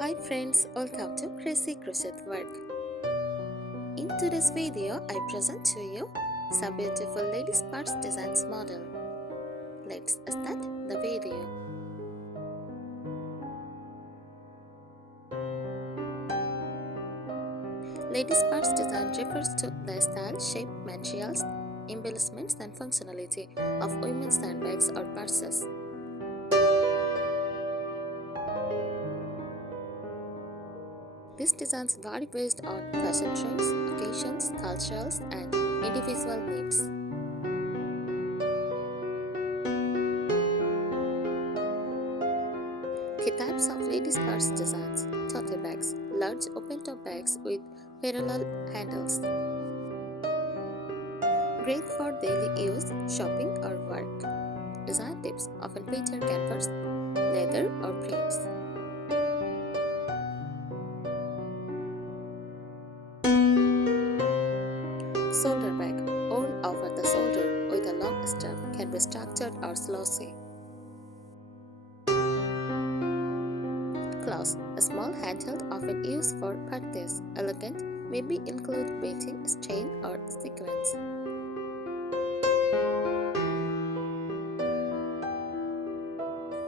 Hi friends, welcome to Chic Crochet Work. In today's video, I present to you some beautiful ladies purse designs model. Let's start the video. Ladies purse design refers to the style, shape, materials, embellishments and functionality of women's handbags or purses. These designs vary based on fashion trends, occasions, cultures, and individual needs. Key types of ladies' purse designs: tote bags, large open-toe bags with parallel handles. Great for daily use, shopping, or work. Design tips often feature canvas, leather, or prints. Shoulder bag, worn over the shoulder with a long strap, can be structured or slossy. Cloth, a small handheld often used for parties. Elegant, maybe include beading, chain, or sequins.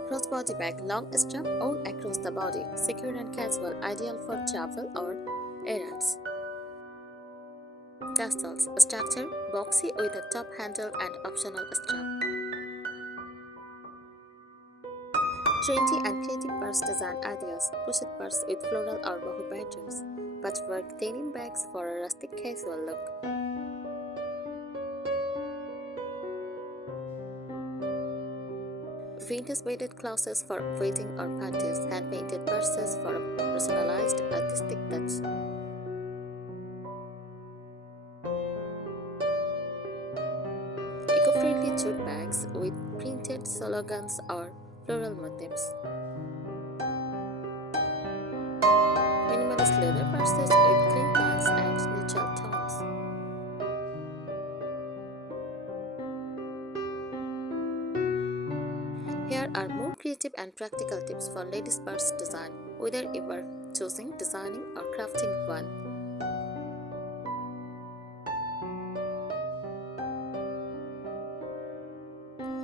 Crossbody bag, long strap worn across the body, secure and casual, ideal for travel or errands. Tassels, structure, boxy with a top handle and optional strap. Trendy and creative purse design ideas: crochet purse with floral or boho patterns, patchwork denim bags for a rustic casual look. Vintage beaded clothes for wedding or parties, hand-painted purses for a personalized artistic touch. Eco-friendly jute bags with printed slogans or floral motifs. Minimalist leather purses with clean lines and neutral tones. Here are more creative and practical tips for ladies' purse design, whether you are choosing, designing, or crafting one.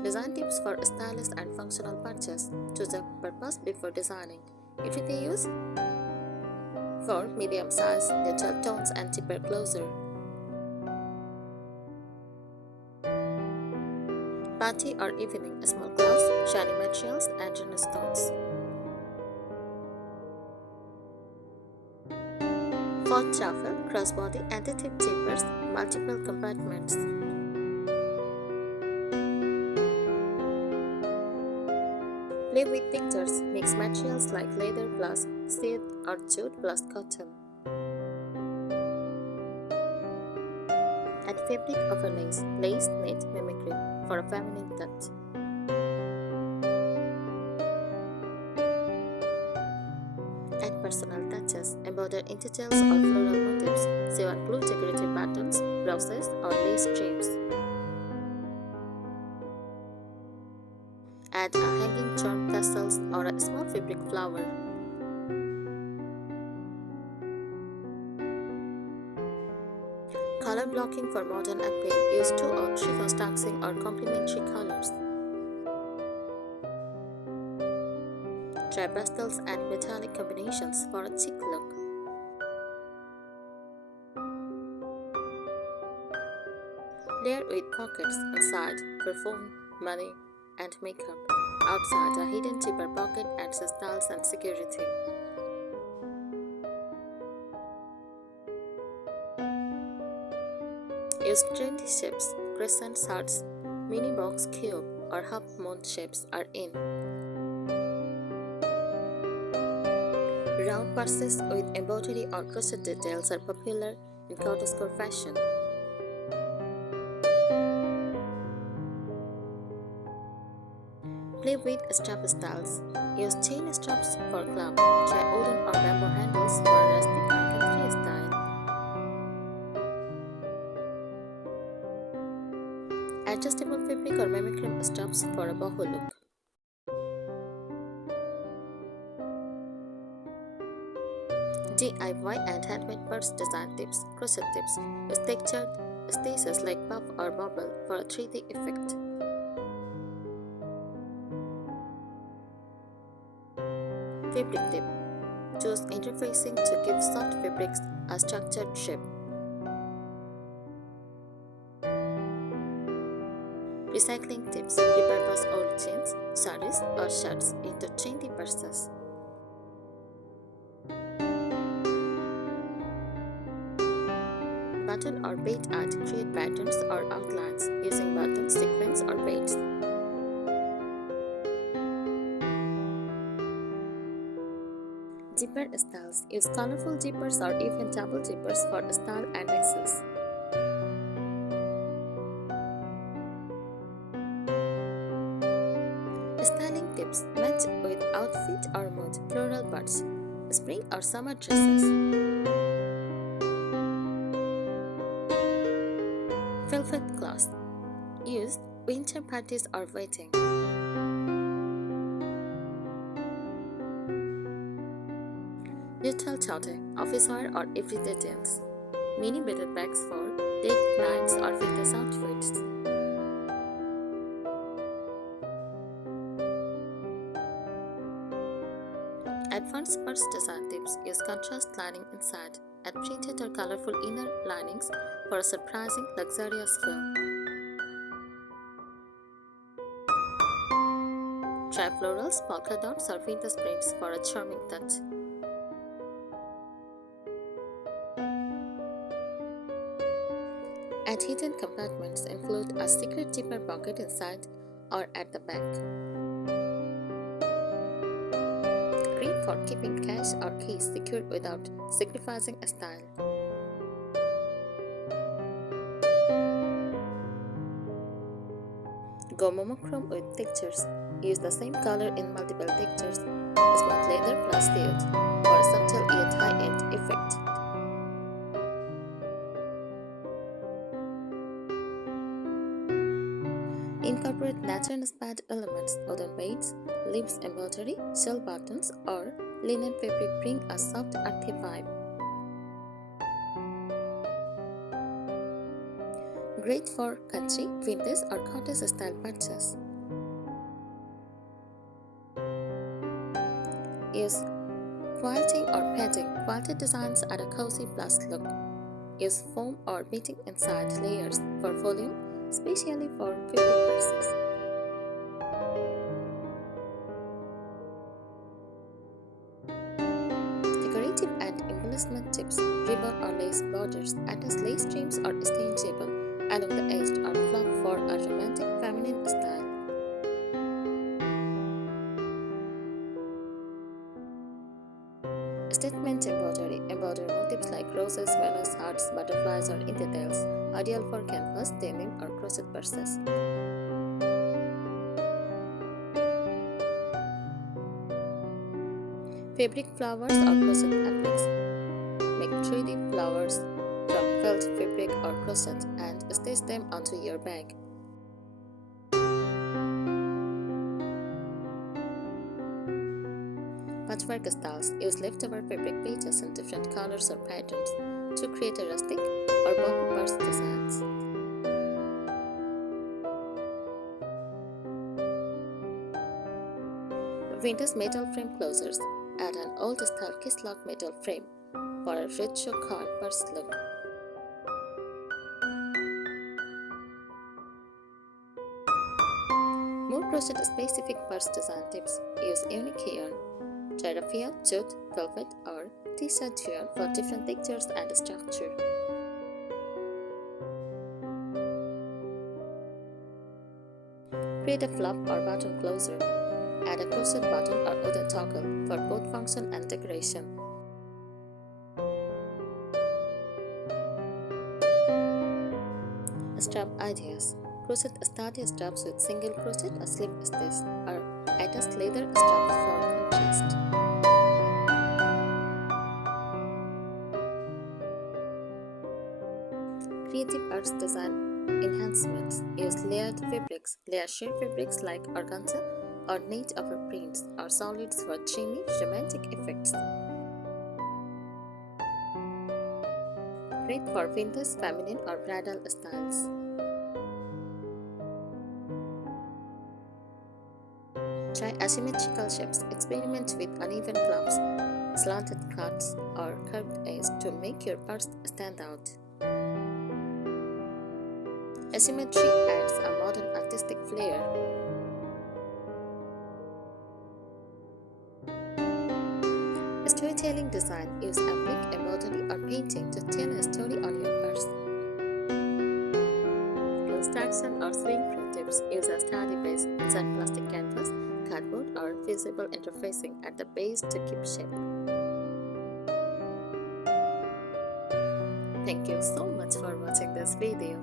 Design tips for stylish and functional purchase. Choose a purpose before designing. Everyday use for medium size, neutral tones, and cheaper closer. Party or evening, small clothes, shiny materials, and generous tones. For travel, crossbody, anti-tip zippers, multiple compartments. Play with pictures, mix materials like leather plus silk or jute plus cotton. Add fabric overlays, lace, knit, mimicry for a feminine touch. Add personal touches, embroider in details or floral motifs, sew and glue decorative buttons, roses, or lace trims. Add a hanging charm tassels or a small fabric flower. Color blocking for modern appeal. Use 2 or 3 contrasting or complementary colors. Try pastels and metallic combinations for a chic look. Layer with pockets inside for phone, money, and makeup. Outside, a hidden zipper pocket adds styles and security. Use trendy shapes, crescent hearts, mini box cube, or half moon shapes are in. Round purses with embroidery or crochet details are popular in cottagecore fashion. Play with strap styles. Use chain straps for club. Try wooden or bamboo handles for a rustic or country style. Adjustable fabric or mimicry straps for a boho look. DIY and handmade purse design tips, crochet tips with textured stitches like puff or bubble for a 3D effect. Fabric tip. Choose interfacing to give soft fabrics a structured shape. Recycling tips. Repurpose old jeans, saris or shirts into trendy purses. Button or bead art. Create patterns or outlines using buttons, sequins or beads. Zipper styles. Use colorful zippers or even double zippers for style and access. Styling tips. Match with outfit or mood. Floral buds. Spring or summer dresses. Velvet cloth. Used winter parties or wedding. Neutral tote, office wear or everyday jeans. Mini beaded bags for date nights or fitness outfits. Advanced purse design tips. Use contrast lining inside. Add printed or colorful inner linings for a surprising, luxurious feel. Try florals, polka dots or vintage prints for a charming touch. Add hidden compartments. Include a secret zipper pocket inside or at the back. Great for keeping cash or keys secure without sacrificing style. Go monochrome with textures. Use the same color in multiple textures. Smooth leather plus suede for a subtle yet high-end effect. Incorporate nature-inspired elements, wooden beads, leaves embroidery, shell buttons, or linen fabric bring a soft, earthy vibe. Great for country, vintage, or cottage-style purchase. Use quilting or padding. Quilted designs add a cozy plus look. Use foam or beading inside layers for volume, especially for fabric purses. Decorative and embellishment tips. Ribbon or lace borders. Attach lace trims or stain ribbon along the edge or flap for a romantic feminine style. Statement embroidery. Embroider motifs like roses, Venus, hearts, butterflies, or in details. Ideal for canvas, denim, or crochet purses. Fabric flowers or crochet appliques. Make 3D flowers from felt fabric or crochet and stitch them onto your bag. Patchwork styles. Use leftover fabric pages in different colors or patterns to create a rustic or boho purse designs. Vintage metal frame closures. Add an old-style kiss-lock metal frame for a retro card purse look. More crochet-specific purse design tips. Use unique yarn. Try raffia, jute, velvet, or t-shirt yarn for different textures and structure. Create a flap or button closer. Add a crochet button or wooden toggle for both function and decoration. Strap ideas. Crochet sturdy straps with single crochet or slip stitch or attached leather straps for contrast. Creative arts design enhancements. Use layered fabrics, layer sheer fabrics like organza or knit over prints or solids for dreamy, romantic effects. great for vintage, feminine or bridal styles. Try asymmetrical shapes. Experiment with uneven clumps, slanted cuts, or curved edges to make your purse stand out. Asymmetry adds a modern artistic flair. Storytelling design. Use a brick, embroidery, or painting to tell a story on your purse. Construction or sewing pro tips. Use a sturdy base, insert plastic canvas, cardboard, or visible interfacing at the base to keep shape. Thank you so much for watching this video.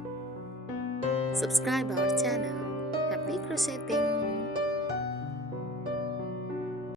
Subscribe our channel. Happy crocheting!